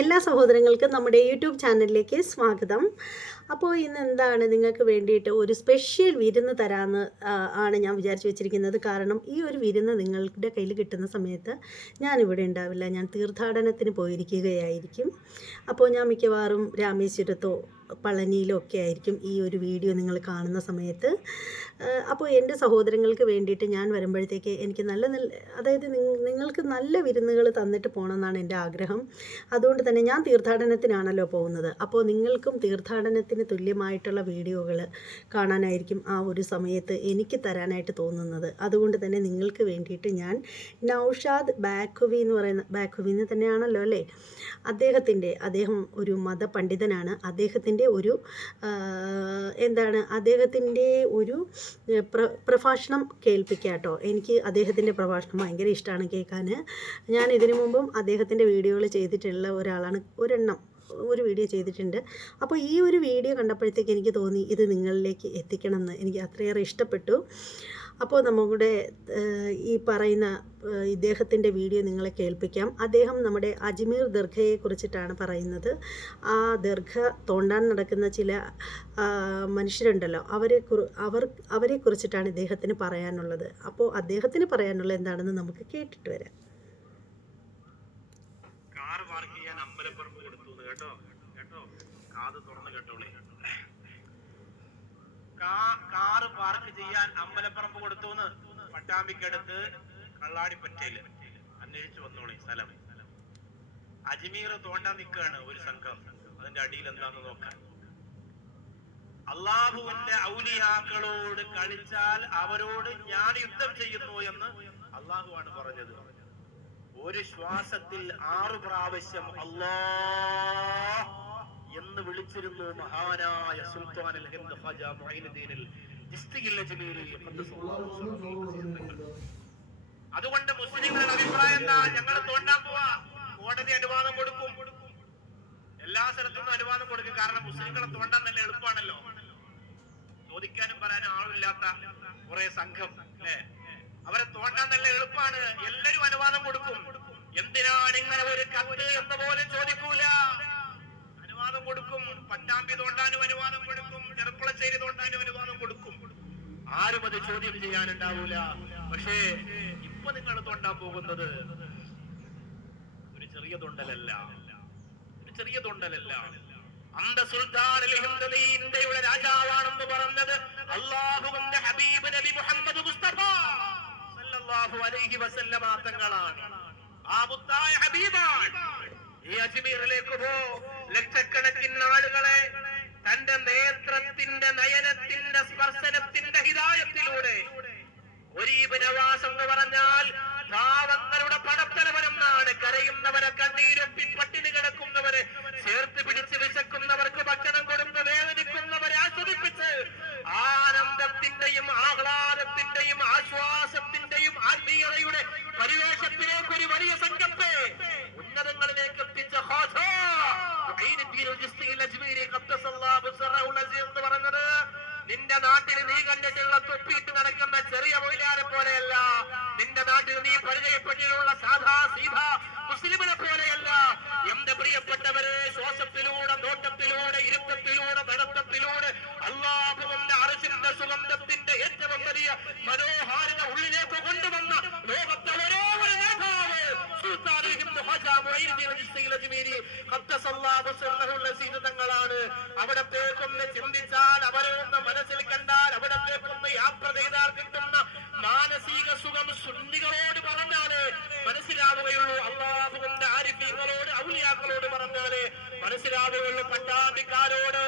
എല്ലാ സഹോദരങ്ങൾക്കും നമ്മുടെ യൂട്യൂബ് ചാനലിലേക്ക് സ്വാഗതം. അപ്പോൾ ഇന്ന് എന്താണ് നിങ്ങൾക്ക് വേണ്ടിയിട്ട് ഒരു സ്പെഷ്യൽ വിരുന്ന് തരാമെന്ന് ആണ് ഞാൻ വിചാരിച്ചു വെച്ചിരിക്കുന്നത്. കാരണം ഈ ഒരു വിരുന്ന് നിങ്ങളുടെ കയ്യിൽ കിട്ടുന്ന സമയത്ത് ഞാനിവിടെ ഉണ്ടാവില്ല, ഞാൻ തീർത്ഥാടനത്തിന് പോയിരിക്കുകയായിരിക്കും. അപ്പോൾ ഞാൻ മിക്കവാറും രാമേശ്വരത്തോ പളനിയിലോ ഒക്കെ ആയിരിക്കും ഈ ഒരു വീഡിയോ നിങ്ങൾ കാണുന്ന സമയത്ത്. അപ്പോൾ എൻ്റെ സഹോദരങ്ങൾക്ക് വേണ്ടിയിട്ട് ഞാൻ വരുമ്പോഴത്തേക്ക് എനിക്ക് അതായത് നിങ്ങൾക്ക് നല്ല വിരുന്നുകൾ തന്നിട്ട് പോകണമെന്നാണ് എൻ്റെ ആഗ്രഹം. അതുകൊണ്ട് തന്നെ ഞാൻ തീർത്ഥാടനത്തിനാണല്ലോ പോകുന്നത്. അപ്പോൾ നിങ്ങൾക്കും തീർത്ഥാടനത്തിന് തുല്യമായിട്ടുള്ള വീഡിയോകൾ കാണാനായിരിക്കും ആ ഒരു സമയത്ത് എനിക്ക് തരാനായിട്ട് തോന്നുന്നത്. അതുകൊണ്ട് തന്നെ നിങ്ങൾക്ക് വേണ്ടിയിട്ട് ഞാൻ നൗഷാദ് ബാഖുവി എന്ന് പറയുന്ന, ബാഖുവിന്ന് തന്നെയാണല്ലോ അല്ലേ, അദ്ദേഹം ഒരു മതപണ്ഡിതനാണ്. അദ്ദേഹത്തിൻ്റെ ഒരു പ്രഭാഷണം കേൾപ്പിക്കാം കേട്ടോ. എനിക്ക് അദ്ദേഹത്തിൻ്റെ പ്രഭാഷണം ഭയങ്കര ഇഷ്ടമാണ് കേൾക്കാൻ. ഞാൻ ഇതിനു മുമ്പും അദ്ദേഹത്തിൻ്റെ വീഡിയോകൾ ചെയ്തിട്ടുള്ള ഒരാളാണ്. ഒരു വീഡിയോ ചെയ്തിട്ടുണ്ട്. അപ്പോൾ ഈ ഒരു വീഡിയോ കണ്ടപ്പോഴത്തേക്ക് എനിക്ക് തോന്നി ഇത് നിങ്ങളിലേക്ക് എത്തിക്കണമെന്ന്. എനിക്ക് അത്രയേറെ ഇഷ്ടപ്പെട്ടു. അപ്പോൾ നമ്മുടെ ഈ പറയുന്ന ഇദ്ദേഹത്തിൻ്റെ വീഡിയോ നിങ്ങളെ കേൾപ്പിക്കാം. അദ്ദേഹം നമ്മുടെ അജ്മീർ ദർഗയെ കുറിച്ചിട്ടാണ് പറയുന്നത്. ആ ദർഗ തോണ്ടാൻ നടക്കുന്ന ചില മനുഷ്യരുണ്ടല്ലോ, അവരെ കുറിച്ചിട്ടാണ് ഇദ്ദേഹത്തിന് പറയാനുള്ളത്. അപ്പോൾ അദ്ദേഹത്തിന് പറയാനുള്ളത് എന്താണെന്ന് നമുക്ക് കേട്ടിട്ട് വരാം. കാറ് പാർക്ക് ചെയ്യാൻ അമ്പലപ്പറമ്പ് കൊടുത്തുന്ന് പട്ടാമ്പിക്കടുത്ത് കള്ളാടിപ്പറ്റയില് അന്വേഷിച്ചു വന്നോളി. സ്ഥലം അജ്മീർ തോണ്ടാൻ നിൽക്കുകയാണ് ഒരു സംഘം. അതിന്റെ അടിയിൽ എന്താന്ന് നോക്കാൻ. അള്ളാഹുവിന്റെ ഔലിയാക്കളോട് കളിച്ചാൽ അവരോട് ഞാൻ യുദ്ധം ചെയ്യുന്നു എന്ന് അള്ളാഹുവാണ് പറഞ്ഞത്. ഒരു ശ്വാസത്തിൽ 6 പ്രാവശ്യം അല്ലാഹ് എന്ന് വിളിച്ചിരുന്നു മഹാനായ സുൽത്താനുൽ ഹിന്ദ് ഖാജ മുഈനുദ്ദീൻ ചിശ്തിയിൽ അജ്മീരി. അതുകൊണ്ട് മുസ്ലിങ്ങളുടെ അഭിപ്രായം എന്താ? ഞങ്ങൾ തോണ്ടാൻ പോവാ, കോടതി അനുവാദം കൊടുക്കും. എല്ലാ സ്ഥലത്തും അനുവാദം കൊടുക്കും. കാരണം മുസ്ലിങ്ങളെ തോണ്ടാൻ നല്ല എളുപ്പമാണല്ലോ. ചോദിക്കാനും പറയാനും ആളില്ലാത്ത കുറെ സംഘം അല്ലേ, അവരെ തോണ്ടാൻ നല്ല എളുപ്പമാണ്. എല്ലാരും അനുവാദം കൊടുക്കും. എന്തിനാണ് ഇങ്ങനെ ഒരു കത്ത് എന്ന് പോലും ചോദിക്കൂല, അനുവാദം കൊടുക്കും. പട്ടാമ്പി തോണ്ടാനും അനുവാദം കൊടുക്കും, ചെറുപ്പളശ്ശേരി തോണ്ടാനും അനുവാദം കൊടുക്കും. ആരും അത് ചോദ്യം ചെയ്യാനുണ്ടാവൂല. പക്ഷേ ഇപ്പൊ നിങ്ങൾ തോണ്ടാൻ പോകുന്നത് ഒരു ചെറിയ തൊണ്ടലല്ല. അന്ത സുൽത്താനുൽ ഹിന്ദ് ഇന്ത്യയുടെ രാജാവാണെന്ന് പറഞ്ഞത് അല്ലാഹുവിന്റെ ഹബീബ് നബി മുഹമ്മദ് മുസ്തഫ സല്ലല്ലാഹു അലൈഹി വസല്ലമ തങ്ങളാണ്. ആ മുത്തായ ഹബീബാണ്. ഈ അജ്മീറിലേക്ക് പോ. ലക്ഷക്കണക്കിന് ആളുകളെ തന്റെ നേത്രത്തിന്റെ, നയനത്തിന്റെ, സ്പർശനത്തിന്റെ ഹിദായത്തിലൂടെ, ഒരീബ് നവാസ് എന്ന് പറഞ്ഞാൽ പാവങ്ങളുടെ പടത്തലവനെന്നാണ്. കരയുന്നവരെ, കണ്ണീരൊപ്പി പട്ടിണി കിടക്കുന്നവരെ ചേർത്ത് പിടിച്ച് വിശക്കുന്നവർക്ക് ഭക്ഷണം കൊടുത്ത് വേദനിക്കുന്നവരെ ആസ്വദിപ്പിച്ച് ആനന്ദത്തിന്റെയും ആഹ്ലാദത്തിന്റെയും ആശ്വാസത്തിന്റെയും ആത്മീയതയുടെ പരിവേഷത്തിലേക്ക് ഒരു വലിയ സംഘത്തെ ഉന്നതങ്ങളിലേക്ക് എത്തിച്ച എന്ന് പറഞ്ഞത് നിന്റെ നാട്ടിൽ നീ കണ്ടിട്ടുള്ള തൊപ്പിയിട്ട് നടക്കുന്ന ചെറിയ മൊയിലാരെ പോലെയല്ല. നിന്റെ നാട്ടിൽ നീ പരിചയപ്പെട്ടിട്ടുള്ള സാധാ സീധാ മുസ്ലിമിനെ പോലെയല്ല. എന്റെ പ്രിയപ്പെട്ടവരെ, ശ്വാസത്തിലൂടെ, നോട്ടത്തിലൂടെ, ഇരുത്തത്തിലൂടെ, നടത്തത്തിലൂടെ അല്ലാഹുവിന്റെ അർശിന്റെ സുഗന്ധത്തിന്റെ ഏറ്റവും വലിയ മനോഹാരിത ഉള്ളിലേക്ക് കൊണ്ടുവന്ന ലോകത്തെ ഒരേ ഒരു നേതാവ് സുൽത്താനുൽ ഹിന്ദ് ഖാജ മുഈനുദ്ദീൻ ചിശ്തി അജ്മീരി ഖദ്ദസല്ലാഹു സിർറഹുൽ അസീസ് തങ്ങളാണ്. അവിടത്തേക്കൊന്ന് ചിന്തിച്ചാൽ, അവരെ ഒന്ന് മനസ്സിൽ കണ്ടാൽ, അവിടത്തേക്കൊന്ന് യാത്ര ചെയ്താൽ കിട്ടുന്ന മാനസിക സുഖം സുന്നികളോട് പറഞ്ഞാല് മനസ്സിലാവുകയുള്ളൂ. അല്ലാഹുവിന്റെ ആരിഫീങ്ങളോട്, ഔലിയാക്കളോട് പറഞ്ഞാല് മനസ്സിലാവുകയുള്ളൂ. പട്ടാമ്പിക്കാരോട്,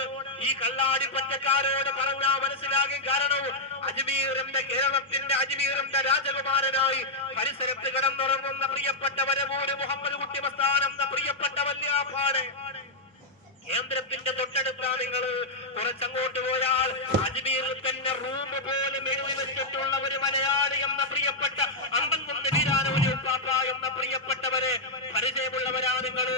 ഈ കള്ളാടിപ്പറ്റക്കാരോട് പറഞ്ഞാൽ മനസ്സിലാകും. കാരണം അജ്മീറിന്റെ, കേരളത്തിന്റെ അജ്മീറിന്റെ രാജകുമാരനായി പരിസരത്ത് കിടന്നുറങ്ങുന്ന പ്രിയപ്പെട്ട വരവൂര് മുഹമ്മദ് കുട്ടി മസ്താൻ എന്ന പ്രിയപ്പെട്ട വല്യാപ്പാട് കേന്ദ്രത്തിന്റെ തൊട്ടടുത്താ. നിങ്ങൾ കുറച്ചങ്ങോട്ട് പോയാൽ അജ്മീറിൽ തന്നെ റൂം പോലും എഴുതി വെച്ചിട്ടുള്ള ഒരു മലയാളി എന്ന പ്രിയപ്പെട്ട അമ്പൻകുന്ന് വീരാനൂരി പാപ്പ എന്ന പ്രിയപ്പെട്ടവരെ പരിചയമുള്ളവരാ നിങ്ങൾ.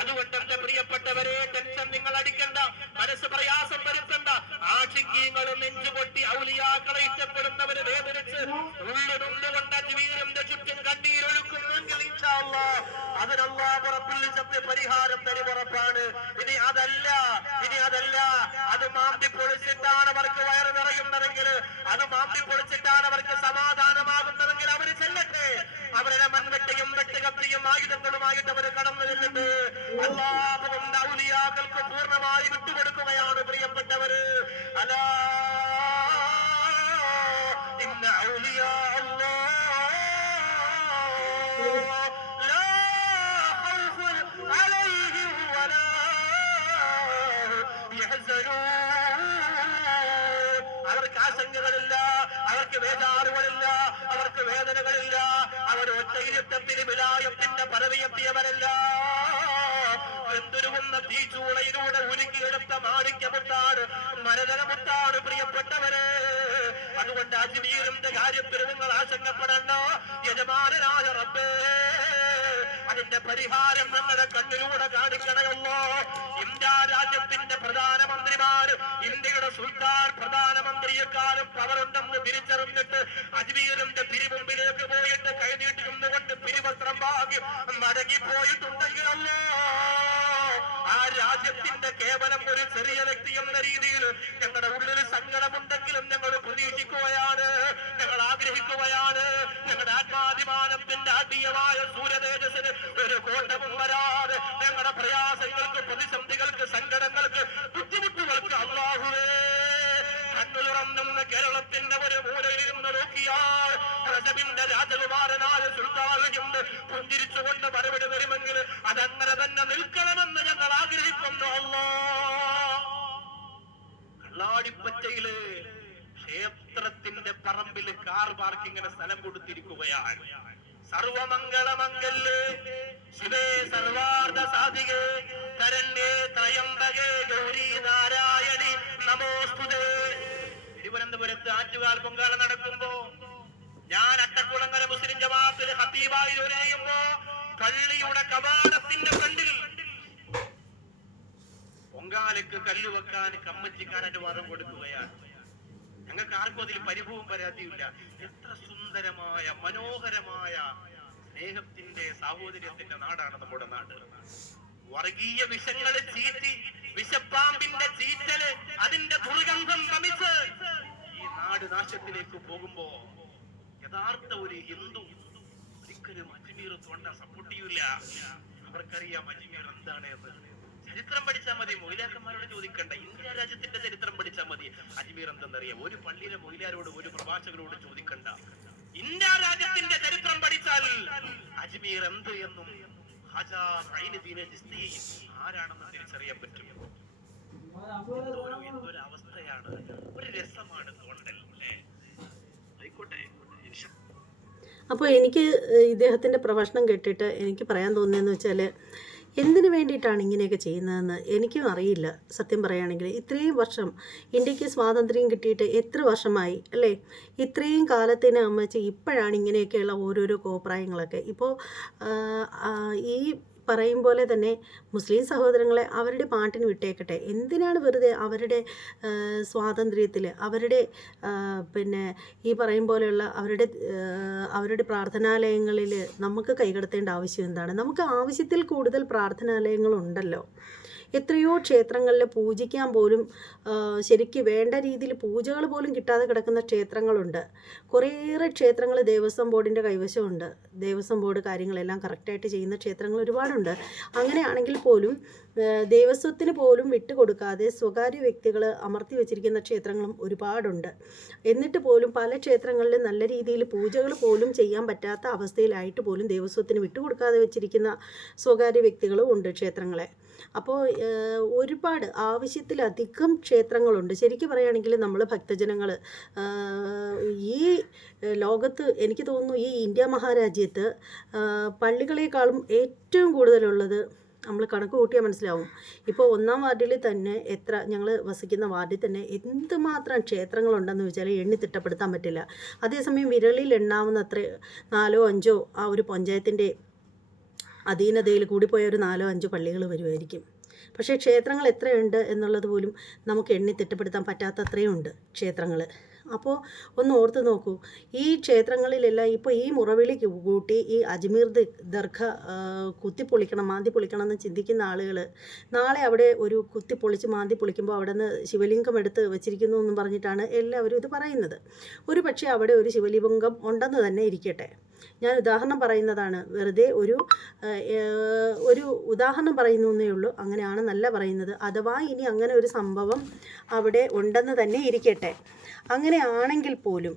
അതുകൊണ്ട് എന്റെ പ്രിയപ്പെട്ടവരെ, ടെൻഷൻ നിങ്ങൾ അടിക്കണ്ട, മനസ്സ് പ്രയാസം വരുത്തണ്ട. ആഷിഖീങ്ങളും നെഞ്ചുപൊട്ടി ഔലിയാക്കളെ ഇഷ്ടപ്പെടുന്നവര് വേദനിച്ച് ഉള്ളുകൊണ്ട് അജ്മീറിന്റെ ചുറ്റും കണ്ണീരൊഴുക്കുന്നെങ്കിൽ ഇൻഷാ അല്ലാഹ് അതിന് അല്ലാഹു റബ്ബുൽ ഇസ്സത്ത് പരിഹാരം തരും, ഉറപ്പാണ്. ഇനി അതല്ല അത് മാന്തി പൊളിച്ചിട്ടാണ് അവർക്ക് വയറ് നിറയുന്നതെങ്കിൽ, അത് മാന്തി പൊളിച്ചിട്ടാണ് അവർക്ക് സമാധാനമാകുന്നതെങ്കിൽ അവര് ചെല്ലട്ടെ. അവരുടെ മൺവെട്ടയും വെട്ടുകത്തിയും ആയുധങ്ങളുമായിട്ട് അവർ കടന്നു നിന്നിട്ട് അല്ലാഹുവിന്റെ ഔലിയാക്കൾക്ക് പൂർണ്ണമായി വിട്ടുകൊടുക്കുകയാണ് പ്രിയപ്പെട്ടവര്. അലാ ഇന്ന ഔലിയാ അല്ലാഹ് ലാ ഖൗഫുൻ അലൈഹിം വലാ അവർക്ക് ആശങ്കകളില്ല, അവർക്ക് വേദാറുകളില്ല, അവർക്ക് വേദനകളില്ല. അവർ ഒറ്റയിരുത്തത്തിന് വിലായത്തിന്റെ പരവിയെത്തിയവരല്ല. എന്തൊരുകുന്ന തീച്ചൂളയിലൂടെ ഉരുക്കിയെടുത്ത മാണിക്യമുത്താണ്, മരതകമുത്താണ് പ്രിയപ്പെട്ടവരെ. അതുകൊണ്ട് അജ്മീറിന്റെ കാര്യത്തിൽ നിങ്ങൾ ആശങ്കപ്പെടേണ്ട. യജമാനനായ റബ്ബേ, അതിന്റെ പരിഹാരം ഞങ്ങളുടെ കണ്ണിലൂടെ കാണിക്കണമല്ലോ. ഇന്ത്യ രാജ്യത്തിന്റെ പ്രധാനമന്ത്രിമാര് ഇന്ത്യയുടെ സുൽത്താൻ പ്രധാനമന്ത്രിയെക്കാളും പവറുണ്ടെന്ന് തിരിച്ചറിഞ്ഞിട്ട് അജ്മീറിന്റെ തിരുമുമ്പിലേക്ക് പോയിട്ട് കൈനീട്ടിരുന്നുകൊണ്ട് പിരിവസ്ത്രം വാങ്ങി മടങ്ങിപ്പോയിട്ടുണ്ടെങ്കിലല്ലോ, ആ രാജ്യത്തിന്റെ കേവലം ഒരു ചെറിയ വ്യക്തി എന്ന രീതിയിൽ ഞങ്ങളുടെ ഉള്ളിൽ സങ്കടമുണ്ടെങ്കിലും ഞങ്ങൾ പ്രതീക്ഷിക്കുകയാണ്, ഞങ്ങൾ ആഗ്രഹിക്കുകയാണ്. ഞങ്ങളുടെ ആത്മാഭിമാനത്തിന്റെ ആത്മീയമായ സൂര്യതേജസ്സിന് ഒരു കോട്ടവും വരാതെ ഞങ്ങളുടെ പ്രയാസങ്ങൾക്ക്, പ്രതിസന്ധികൾക്ക്, സങ്കടങ്ങൾക്ക്, ബുദ്ധിമുട്ടുകൾക്ക് അല്ലാഹുവേ കണ്ണുതുറന്നുന്ന കേരളത്തിന്റെ ഒരു മൂലയിലിരുന്ന് നോക്കിയാൽ റജബിന്റെ രാജകുമാരനായ സുൽത്താനുണ്ട് പുഞ്ചിരിച്ചുകൊണ്ട് മറുപടി വരുമെങ്കിൽ അതങ്ങനെ തന്നെ നിൽക്കണമെന്ന് ഞങ്ങൾ ആഗ്രഹിക്കുന്നു. അല്ലാഹ് കള്ളാടിപ്പറ്റയില് ക്ഷേത്രത്തിന്റെ പറമ്പിൽ കാർ പാർക്കിങ്ങിന് സ്ഥലം കൊടുത്തിരിക്കുകയാണ്. സർവമംഗളമംഗല്യേ ശിവേ സർവാർദ്ധ സാധികേ ശരണ്യേ ത്രയംബകേ ഗൗരി നാരായണി നമോസ്തുതേ. തിരുവനന്തപുരത്ത് ആറ്റുകാൽ പൊങ്കാല നടക്കുമ്പോ ഞാൻ അട്ടക്കുളങ്ങര മുസ്ലിം ജമാഅത്തിൽ ഖതീബായി ഉരയുമ്പോ പള്ളിയുടെ കവാടത്തിന്റെ ഫ്രണ്ടിൽ പൊങ്കാലക്ക് കല്ല് വെക്കാൻ കമ്മറ്റിക്കാർ അനുവാദം കൊടുക്കുകയാണ്. ഞങ്ങൾക്ക് ആർക്കും അതിൽ പരിഭവവും പരാതിയില്ല. എത്ര സുന്ദരമായ മനോഹരമായ സ്നേഹത്തിന്റെ സാഹോദര്യത്തിന്റെ നാടാണ് നമ്മുടെ നാട്. വർഗീയ വിഷങ്ങള് ചീറ്റി, വിഷപ്പാമ്പിന്റെ ചീറ്റല്, അതിന്റെ ദുർഗന്ധം ഭമിച്ച് ഈ നാട് നാശത്തിലേക്ക് പോകുമ്പോ യഥാർത്ഥ ഒരു ഹിന്ദു ഒരിക്കലും അജ്മീർ തൊണ്ട സപ്പോർട്ട് ചെയ്യൂല. അവർക്കറിയാം അജ്മീർ എന്താണ് എന്ന്. ചരിത്രം പഠിച്ചാൽ മതി, മൊയിലാക്കന്മാരോട് ചോദിക്കണ്ട. ഇന്ത്യ രാജ്യത്തിന്റെ ചരിത്രം പഠിച്ചാൽ മതി. അജ്മീർ എന്തെന്നറിയാം. ഒരു പള്ളിയിലെ മൊയിലാരോട്, ഒരു പ്രഭാഷകരോട് ചോദിക്കണ്ട. ഇന്ത്യ രാജ്യത്തിന്റെ ചരിത്രം പഠിച്ചാൽ അജ്മീർ എന്ത് എന്നും ഹാജാ ഐനുദ്ദീൻ ചിശ്തി ആരാണെന്ന് തിരിച്ചറിയാൻ പറ്റും. എന്തൊരു അവസ്ഥയാണ്, ഒരു രസമാണ് തോണ്ടൽ അല്ലേ. ആയിക്കോട്ടെ. അപ്പോൾ എനിക്ക് ഇദ്ദേഹത്തിൻ്റെ പ്രഭാഷണം കേട്ടിട്ട് എനിക്ക് പറയാൻ തോന്നിയെന്ന് വെച്ചാൽ, എന്തിനു വേണ്ടിയിട്ടാണ് ഇങ്ങനെയൊക്കെ ചെയ്യുന്നതെന്ന് എനിക്കും അറിയില്ല സത്യം പറയുകയാണെങ്കിൽ. ഇത്രയും വർഷം ഇന്ത്യക്ക് സ്വാതന്ത്ര്യം കിട്ടിയിട്ട് എത്ര വർഷമായി അല്ലേ? ഇത്രയും കാലത്തിന് അമ്മച്ച് ഇപ്പോഴാണ് ഇങ്ങനെയൊക്കെയുള്ള ഓരോരോ കോപ്രായങ്ങളൊക്കെ. ഇപ്പോൾ ഈ പറയും പോലെ തന്നെ മുസ്ലിം സഹോദരങ്ങളെ അവരുടെ പാട്ടിന് വിട്ടേക്കട്ടെ. എന്തിനാണ് വെറുതെ അവരുടെ സ്വാതന്ത്ര്യത്തിൽ, അവരുടെ പിന്നെ ഈ പറയും പോലെയുള്ള അവരുടെ പ്രാർത്ഥനാലയങ്ങളിൽ നമുക്ക് കൈകടത്തേണ്ട ആവശ്യം എന്താണ്? നമുക്ക് ആവശ്യത്തിൽ കൂടുതൽ പ്രാർത്ഥനാലയങ്ങളുണ്ടല്ലോ. എത്രയോ ക്ഷേത്രങ്ങളിൽ പൂജിക്കാൻ പോലും ശരിക്ക് വേണ്ട രീതിയിൽ പൂജകൾ പോലും കിട്ടാതെ കിടക്കുന്ന ക്ഷേത്രങ്ങളുണ്ട്. കുറേയേറെ ക്ഷേത്രങ്ങൾ ദേവസ്വം ബോർഡിൻ്റെ കൈവശമുണ്ട്. ദേവസ്വം ബോർഡ് കാര്യങ്ങളെല്ലാം കറക്റ്റായിട്ട് ചെയ്യുന്ന ക്ഷേത്രങ്ങൾ ഒരുപാടുണ്ട്. അങ്ങനെയാണെങ്കിൽ പോലും ദേവസ്വത്തിന് പോലും വിട്ടുകൊടുക്കാതെ സ്വകാര്യ വ്യക്തികൾ അമർത്തി വെച്ചിരിക്കുന്ന ക്ഷേത്രങ്ങളും ഒരുപാടുണ്ട്. എന്നിട്ട് പോലും പല ക്ഷേത്രങ്ങളിലും നല്ല രീതിയിൽ പൂജകൾ പോലും ചെയ്യാൻ പറ്റാത്ത അവസ്ഥയിലായിട്ട് പോലും ദേവസ്വത്തിന് വിട്ടുകൊടുക്കാതെ വെച്ചിരിക്കുന്ന സ്വകാര്യ വ്യക്തികളും ഉണ്ട് ക്ഷേത്രങ്ങളെ. അപ്പോൾ ഒരുപാട് ആവശ്യത്തിലധികം ക്ഷേത്രങ്ങളുണ്ട്. ശരിക്കും പറയുകയാണെങ്കിൽ നമ്മൾ ഭക്തജനങ്ങൾ ഈ ലോകത്ത് എനിക്ക് തോന്നുന്നു ഈ ഇന്ത്യ മഹാരാജ്യത്ത് പള്ളികളെക്കാളും ഏറ്റവും കൂടുതലുള്ളത് നമ്മൾ കണക്ക് കൂട്ടിയാൽ മനസ്സിലാവും. ഇപ്പോൾ 1-ാം വാർഡിൽ തന്നെ ഞങ്ങൾ വസിക്കുന്ന വാർഡിൽ തന്നെ എന്തുമാത്രം ക്ഷേത്രങ്ങളുണ്ടെന്ന് വെച്ചാൽ എണ്ണി തിട്ടപ്പെടുത്താൻ പറ്റില്ല. അതേസമയം വിരളിൽ എണ്ണാവുന്ന 4-5 ആ ഒരു പഞ്ചായത്തിൻ്റെ അധീനതയിൽ കൂടിപ്പോയ ഒരു 4-5 പള്ളികൾ വരുമായിരിക്കും. പക്ഷേ ക്ഷേത്രങ്ങൾ എത്രയുണ്ട് എന്നുള്ളത് പോലും നമുക്ക് എണ്ണി തിട്ടപ്പെടുത്താൻ പറ്റാത്തത്രയും ഉണ്ട് ക്ഷേത്രങ്ങൾ. അപ്പോൾ ഒന്ന് ഓർത്ത് നോക്കൂ, ഈ ക്ഷേത്രങ്ങളിലെല്ലാം ഇപ്പോൾ ഈ മുറവിളി കൂട്ടി ഈ അജ്മീർ ദർഗ കുത്തിപ്പൊളിക്കണം, മാന്തി പൊളിക്കണം എന്ന് ചിന്തിക്കുന്ന ആളുകൾ നാളെ അവിടെ ഒരു കുത്തിപ്പൊളിച്ച് മാന്തി പൊളിക്കുമ്പോൾ അവിടെ നിന്ന് ശിവലിംഗം എടുത്ത് വെച്ചിരിക്കുന്നു എന്നും പറഞ്ഞിട്ടാണ് എല്ലാവരും ഇത് പറയുന്നത്. ഒരു പക്ഷേ അവിടെ ഒരു ശിവലിംഗം ഉണ്ടെന്ന് തന്നെ ഇരിക്കട്ടെ. ഞാൻ ഉദാഹരണം പറയുന്നതാണ്, വെറുതെ ഒരു ഉദാഹരണം പറയുന്നു എന്നേ ഉള്ളൂ, അങ്ങനെയാണെന്നല്ല പറയുന്നത്. അഥവാ ഇനി അങ്ങനെ ഒരു സംഭവം അവിടെ ഉണ്ടെന്ന് തന്നെ ഇരിക്കട്ടെ, അങ്ങനെയാണെങ്കിൽ പോലും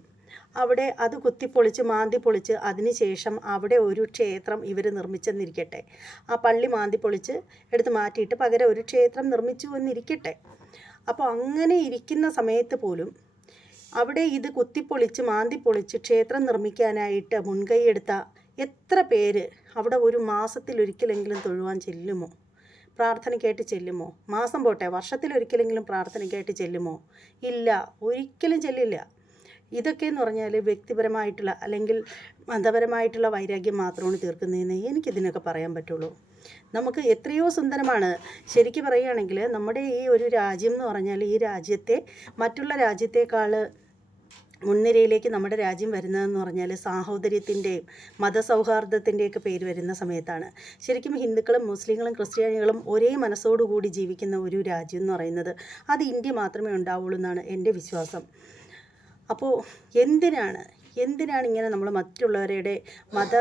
അവിടെ അത് കുത്തിപ്പൊളിച്ച് മാന്തി പൊളിച്ച് അതിനുശേഷം അവിടെ ഒരു ക്ഷേത്രം ഇവർ നിർമ്മിച്ചെന്നിരിക്കട്ടെ. ആ പള്ളി മാന്തി പൊളിച്ച് എടുത്ത് മാറ്റിയിട്ട് പകരം ഒരു ക്ഷേത്രം നിർമ്മിച്ചു എന്നിരിക്കട്ടെ. അപ്പോൾ അങ്ങനെ ഇരിക്കുന്ന സമയത്ത് പോലും അവിടെ ഇത് കുത്തിപ്പൊളിച്ച് മാന്തി പൊളിച്ച് ക്ഷേത്രം നിർമ്മിക്കാനായിട്ട് മുൻകൈയെടുത്ത എത്ര പേര് അവിടെ ഒരു മാസത്തിലൊരിക്കലെങ്കിലും തൊഴുവാൻ ചെല്ലുമോ? പ്രാർത്ഥനയ്ക്കായിട്ട് ചെല്ലുമോ? മാസം പോട്ടെ, വർഷത്തിലൊരിക്കലെങ്കിലും പ്രാർത്ഥനയ്ക്കായിട്ട് ചെല്ലുമോ? ഇല്ല, ഒരിക്കലും ചെല്ലില്ല. ഇതൊക്കെയെന്ന് പറഞ്ഞാൽ വ്യക്തിപരമായിട്ടുള്ള അല്ലെങ്കിൽ മതപരമായിട്ടുള്ള വൈരാഗ്യം മാത്രമാണ് തീർക്കുന്നതെന്ന് എനിക്കിതിനൊക്കെ പറയാൻ പറ്റുള്ളൂ. നമുക്ക് എത്രയോ സുന്ദരമാണ്. ശരിക്കും പറയുകയാണെങ്കിൽ നമ്മുടെ ഈ ഒരു രാജ്യം എന്ന് പറഞ്ഞാൽ ഈ രാജ്യത്തെ മറ്റുള്ള രാജ്യത്തേക്കാൾ മുൻനിരയിലേക്ക് നമ്മുടെ രാജ്യം വരുന്നതെന്ന് പറഞ്ഞാൽ സാഹോദര്യത്തിൻ്റെയും മതസൗഹാർദ്ദത്തിൻ്റെയൊക്കെ പേര് വരുന്ന സമയത്താണ്. ശരിക്കും ഹിന്ദുക്കളും മുസ്ലിങ്ങളും ക്രിസ്ത്യാനികളും ഒരേ മനസ്സോടുകൂടി ജീവിക്കുന്ന ഒരു രാജ്യം എന്ന് പറയുന്നത് അത് ഇന്ത്യ മാത്രമേ ഉണ്ടാവുള്ളൂ എന്നാണ് എൻ്റെ വിശ്വാസം. അപ്പോൾ എന്തിനാണ് ഇങ്ങനെ നമ്മൾ മറ്റുള്ളവരുടെ മത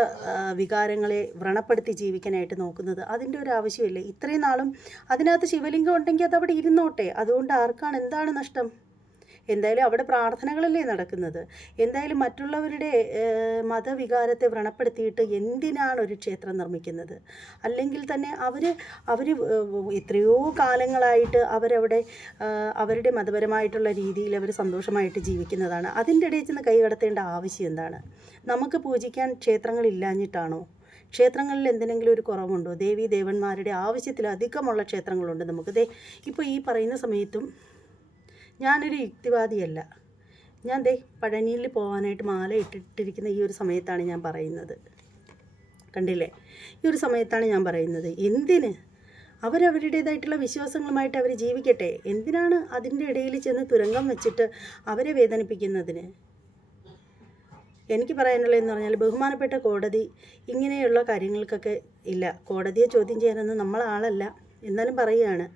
വികാരങ്ങളെ വ്രണപ്പെടുത്തി ജീവിക്കാനായിട്ട് നോക്കുന്നത്? അതിൻ്റെ ഒരു ആവശ്യമില്ല. ഇത്രയും നാളും അതിനകത്ത് ശിവലിംഗം ഉണ്ടെങ്കിൽ അതവിടെ ഇരുന്നോട്ടെ. അതുകൊണ്ട് ആർക്കാണ് എന്താണ് നഷ്ടം? എന്തായാലും അവിടെ പ്രാർത്ഥനകളല്ലേ നടക്കുന്നത്. എന്തായാലും മറ്റുള്ളവരുടെ മതവികാരത്തെ വ്രണപ്പെടുത്തിയിട്ട് എന്തിനാണ് ഒരു ക്ഷേത്രം നിർമ്മിക്കുന്നത്? അല്ലെങ്കിൽ തന്നെ അവർ എത്രയോ കാലങ്ങളായിട്ട് അവരവിടെ അവരുടെ മതപരമായിട്ടുള്ള രീതിയിൽ അവർ സന്തോഷമായിട്ട് ജീവിക്കുന്നതാണ്. അതിൻ്റെ ഇടയിൽ ചെന്ന് കൈ കടത്തേണ്ട ആവശ്യം എന്താണ്? നമുക്ക് പൂജിക്കാൻ ക്ഷേത്രങ്ങളില്ലാഞ്ഞിട്ടാണോ? ക്ഷേത്രങ്ങളിൽ എന്തിനെങ്കിലും ഒരു കുറവുണ്ടോ? ദേവീ ദേവന്മാരുടെ ആവശ്യത്തിലധികമുള്ള ക്ഷേത്രങ്ങളുണ്ട് നമുക്ക്. ഇപ്പോൾ ഈ പറയുന്ന സമയത്തും ഞാനൊരു യുക്തിവാദിയല്ല. ഞാൻ പഴനിയിൽ പോകാനായിട്ട് മാല ഇട്ടിട്ടിരിക്കുന്ന ഈ ഒരു സമയത്താണ് ഞാൻ പറയുന്നത്. കണ്ടില്ലേ? ഈ ഒരു സമയത്താണ് ഞാൻ പറയുന്നത്. എന്തിന്? അവരവരുടേതായിട്ടുള്ള വിശ്വാസങ്ങളുമായിട്ട് അവർ ജീവിക്കട്ടെ. എന്തിനാണ് അതിൻ്റെ ഇടയിൽ ചെന്ന് തുരങ്കം വെച്ചിട്ട് അവരെ വേദനിപ്പിക്കുന്നതിന്? എനിക്ക് പറയാനുള്ളതെന്ന് പറഞ്ഞാൽ ബഹുമാനപ്പെട്ട കോടതി ഇങ്ങനെയുള്ള കാര്യങ്ങൾക്കൊക്കെ ഇല്ല. കോടതിയെ ചോദ്യം ചെയ്യാനൊന്നും നമ്മളാളല്ല, എന്നാലും പറയുകയാണ്,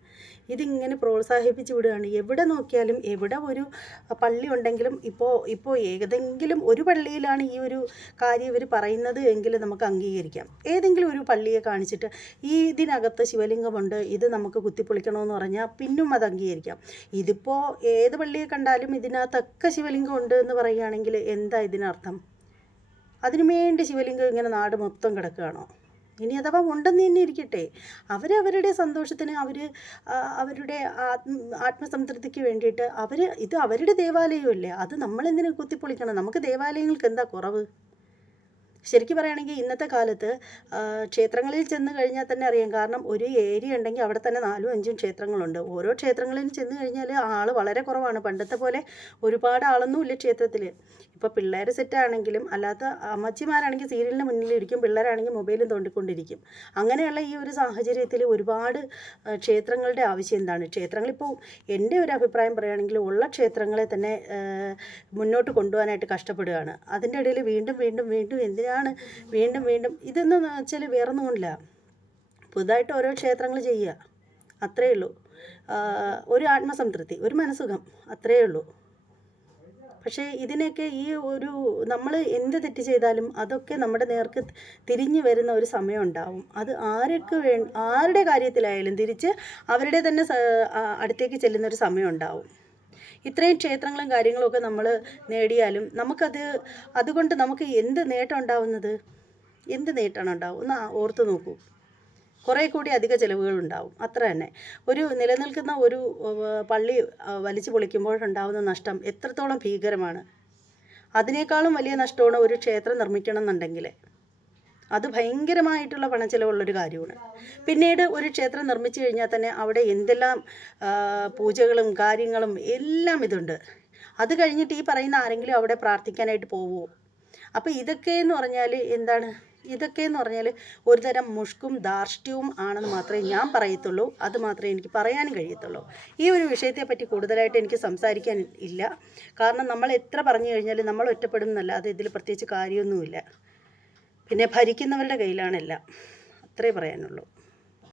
ഇതിങ്ങനെ പ്രോത്സാഹിപ്പിച്ച് വിടുകയാണ്. എവിടെ നോക്കിയാലും എവിടെ ഒരു പള്ളി ഉണ്ടെങ്കിലും ഇപ്പോൾ ഏതെങ്കിലും ഒരു പള്ളിയിലാണ് ഈ ഒരു കാര്യം ഇവർ പറയുന്നത് എങ്കിൽ നമുക്ക് അംഗീകരിക്കാം. ഏതെങ്കിലും ഒരു പള്ളിയെ കാണിച്ചിട്ട് ഇതിനകത്ത് ശിവലിംഗമുണ്ട്, ഇത് നമുക്ക് കുത്തിപ്പൊളിക്കണമെന്ന് പറഞ്ഞാൽ പിന്നും അത് അംഗീകരിക്കാം. ഇതിപ്പോൾ ഏത് പള്ളിയെ കണ്ടാലും ഇതിനകത്തൊക്കെ ശിവലിംഗം ഉണ്ട് എന്ന് പറയുകയാണെങ്കിൽ എന്താ ഇതിനർത്ഥം? അതിനുവേണ്ടി ശിവലിംഗം ഇങ്ങനെ നാട് മൊത്തം കിടക്കുകയാണോ? ഇനി അഥവാ ഉണ്ടെന്ന് തന്നെ ഇരിക്കട്ടെ, അവരവരുടെ സന്തോഷത്തിന് അവരുടെ ആത്മസംതൃപ്തിക്ക് വേണ്ടിയിട്ട് ഇത് അവരുടെ ദേവാലയമല്ലേ, അത് നമ്മളെന്തിനു കുത്തിപ്പൊളിക്കണം? നമുക്ക് ദേവാലയങ്ങൾക്ക് എന്താ കുറവ്? ശരിക്കും പറയുകയാണെങ്കിൽ ഇന്നത്തെ കാലത്ത് ക്ഷേത്രങ്ങളിൽ ചെന്ന് കഴിഞ്ഞാൽ തന്നെ അറിയാം. കാരണം ഒരു ഏരിയ ഉണ്ടെങ്കിൽ അവിടെ തന്നെ 4-5 ക്ഷേത്രങ്ങളുണ്ട്. ഓരോ ക്ഷേത്രങ്ങളിലും ചെന്ന് കഴിഞ്ഞാൽ ആൾ വളരെ കുറവാണ്. പണ്ടത്തെ പോലെ ഒരുപാട് ആളൊന്നുമില്ല ക്ഷേത്രത്തിൽ. ഇപ്പോൾ പിള്ളേർ സെറ്റാണെങ്കിലും അല്ലാത്ത അമ്മച്ചിമാരാണെങ്കിൽ സീരിയലിന് മുന്നിലിരിക്കും, പിള്ളേരാണെങ്കിൽ മൊബൈലും തോണ്ടിക്കൊണ്ടിരിക്കും. അങ്ങനെയുള്ള ഈ ഒരു സാഹചര്യത്തിൽ ഒരുപാട് ക്ഷേത്രങ്ങളുടെ ആവശ്യം എന്താണ്? ക്ഷേത്രങ്ങളിപ്പോൾ എൻ്റെ ഒരു അഭിപ്രായം പറയുകയാണെങ്കിൽ ഉള്ള ക്ഷേത്രങ്ങളെ തന്നെ മുന്നോട്ട് കൊണ്ടുപോകാനായിട്ട് കഷ്ടപ്പെടുകയാണ്. അതിൻ്റെ ഇടയിൽ വീണ്ടും എന്തിനാണ് വീണ്ടും ഇതെന്ന് വെച്ചാൽ വേറൊന്നുമില്ല. പുതുതായിട്ട് ഓരോ ക്ഷേത്രങ്ങൾ ചെയ്യുക, അത്രയേ ഉള്ളൂ. ഒരു ആത്മസംതൃപ്തി, ഒരു മനസ്സുഖം, അത്രയേ ഉള്ളൂ. പക്ഷേ ഇതിനൊക്കെ നമ്മൾ എന്ത് തെറ്റ് ചെയ്താലും അതൊക്കെ നമ്മുടെ നേർക്ക് തിരിഞ്ഞു വരുന്ന ഒരു സമയം ഉണ്ടാവും. അത് ആരുടെ കാര്യത്തിലായാലും തിരിച്ച് അവരുടെ തന്നെ അടുത്തേക്ക് ചെല്ലുന്ന ഒരു സമയം ഉണ്ടാവും. ഇത്രയും ക്ഷേത്രങ്ങളും കാര്യങ്ങളൊക്കെ നമ്മൾ നേടിയാലും അതുകൊണ്ട് നമുക്ക് എന്ത് നേട്ടം ഉണ്ടാവുന്നത്? എന്ത് നേട്ടമാണ് ഉണ്ടാവും? ഒന്ന് ഓർത്ത് നോക്കൂ. കുറേ കൂടി അധിക ചിലവുകളുണ്ടാവും, അത്ര തന്നെ. ഒരു നിലനിൽക്കുന്ന ഒരു പള്ളി വലിച്ചു പൊളിക്കുമ്പോഴുണ്ടാവുന്ന നഷ്ടം എത്രത്തോളം ഭീകരമാണ്. അതിനേക്കാളും വലിയ നഷ്ടമാണ് ഒരു ക്ഷേത്രം നിർമ്മിക്കണം എന്നുണ്ടെങ്കിൽ. അത് ഭയങ്കരമായിട്ടുള്ള പണച്ചിലവുള്ളൊരു കാര്യമാണ്. പിന്നീട് ഒരു ക്ഷേത്രം നിർമ്മിച്ചു കഴിഞ്ഞാൽ തന്നെ അവിടെ എന്തെല്ലാം പൂജകളും കാര്യങ്ങളും എല്ലാം ഇതുണ്ട്. അത് കഴിഞ്ഞിട്ട് ഈ പറയുന്ന ആരെങ്കിലും അവിടെ പ്രാർത്ഥിക്കാനായിട്ട് പോവുമോ? അപ്പോൾ ഇതൊക്കെ എന്ന് പറഞ്ഞാൽ എന്താണ്? ഇതൊക്കെ എന്ന് പറഞ്ഞാൽ ഒരുതരം മുഷ്കും ധാർഷ്ട്യവും ആണെന്ന് മാത്രമേ ഞാൻ പറയത്തുള്ളൂ. അത് മാത്രമേ എനിക്ക് പറയാനും കഴിയത്തുള്ളൂ. ഈ ഒരു വിഷയത്തെപ്പറ്റി കൂടുതലായിട്ട് എനിക്ക് സംസാരിക്കാൻ ഇല്ല. കാരണം നമ്മൾ എത്ര പറഞ്ഞു കഴിഞ്ഞാലും നമ്മൾ ഒറ്റപ്പെടുന്നല്ലാതെ ഇതിൽ പ്രത്യേകിച്ച് കാര്യമൊന്നുമില്ല. പിന്നെ ഭരിക്കുന്നവരുടെ കയ്യിലാണെല്ലാം. അത്രേ പറയാനുള്ളൂ.